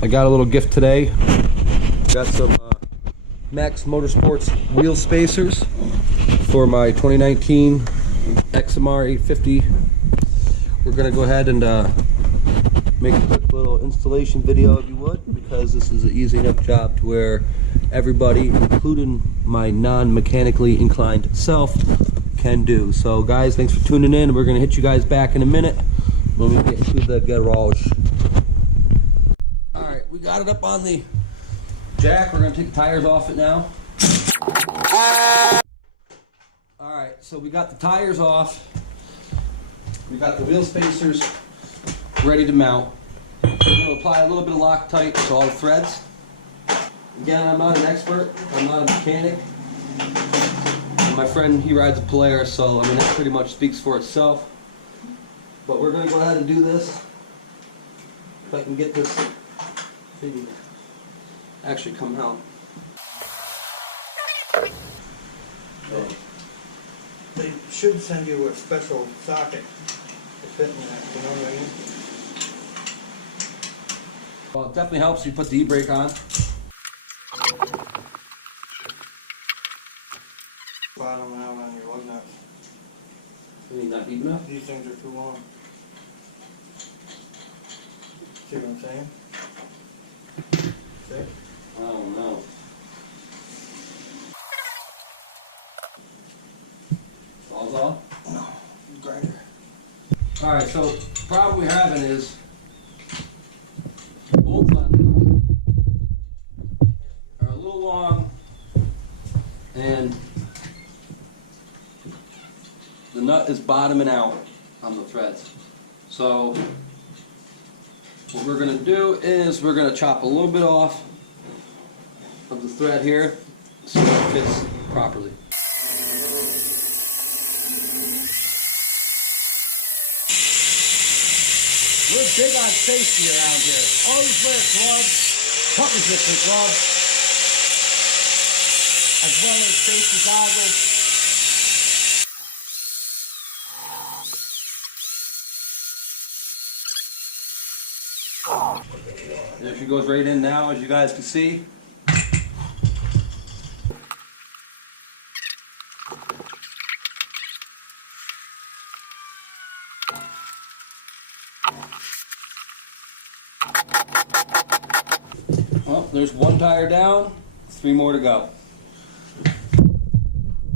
I got a little gift today. Got some Maxmotorsports Wheel Spacers for my 2019 XMR 850. We're gonna go ahead and make a quick little installation video, if you would, because this is an easy enough job to where everybody, including my non-mechanically inclined self, can do. So guys, thanks for tuning in. We're gonna hit you guys back in a minute when we get to the garage. All right, we got it up on the jack. We're gonna take the tires off it now. All right, so we got the tires off. We got the wheel spacers ready to mount. We're gonna apply a little bit of Loctite to all the threads. Again, I'm not an expert. I'm not a mechanic. And my friend, he rides a Polaris, so I mean that pretty much speaks for itself. But we're gonna go ahead and do this. If I can get this thing actually come out. They should send you a special socket to fit in that, you know what I mean? Well, it definitely helps you put the e-brake on. Bottom out on your lug nuts. You mean not deep enough? These things are too long. See what I'm saying? See? Oh no. Sawzall? No, grinder. Alright, so the problem we're having is the bolts on these are a little long and the nut is bottoming out on the threads. So what we're going to do is we're going to chop a little bit off of the thread here so it fits properly. We're big on safety around here. Always wear gloves, cut-resistant gloves, as well as safety goggles. There she goes right in now, as you guys can see. Well, there's one tire down, 3 more to go.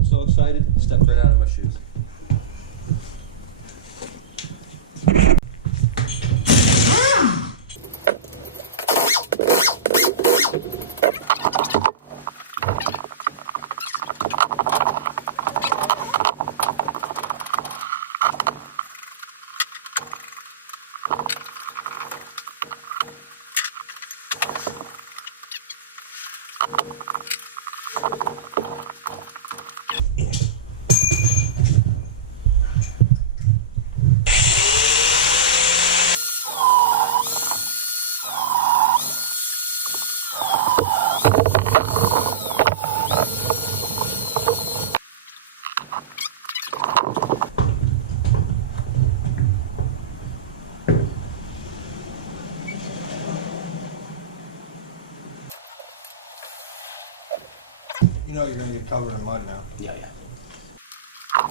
So excited, stepped right out of my shoes. You know you're going to get covered in mud now. Yeah. A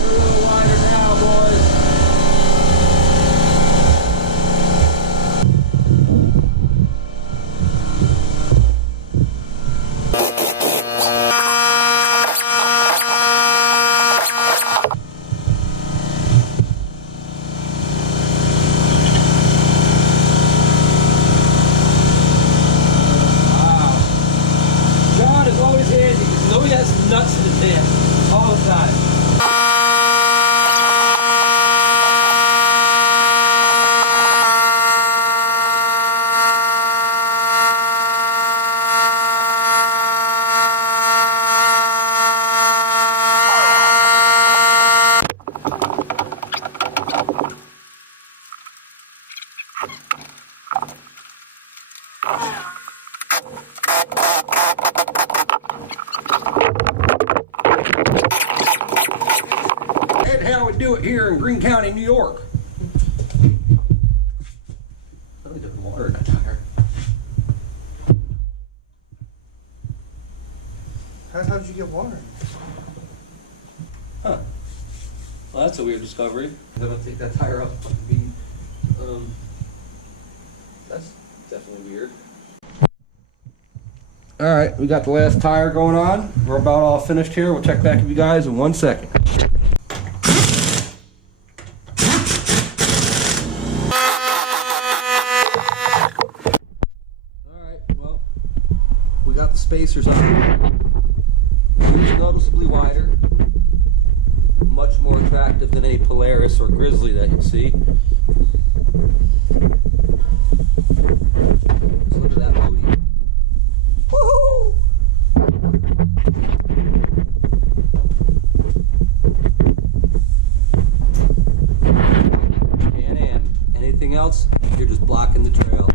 little wider now, boys. said how we do it here in Greene County, New York. Let me get water in that tire. How'd you get water in there? Huh. Well, that's a weird discovery. I'm gonna take that tire up. That's definitely weird. All right, we got the last tire going on. We're about all finished here. We'll check back with you guys in 1 second. All right, well, we got the spacers on. It's noticeably wider. Much more attractive than any Polaris or Grizzly that you see. Let's look at that booty. Woohoo! Can-Am. Anything else, you're just blocking the trail.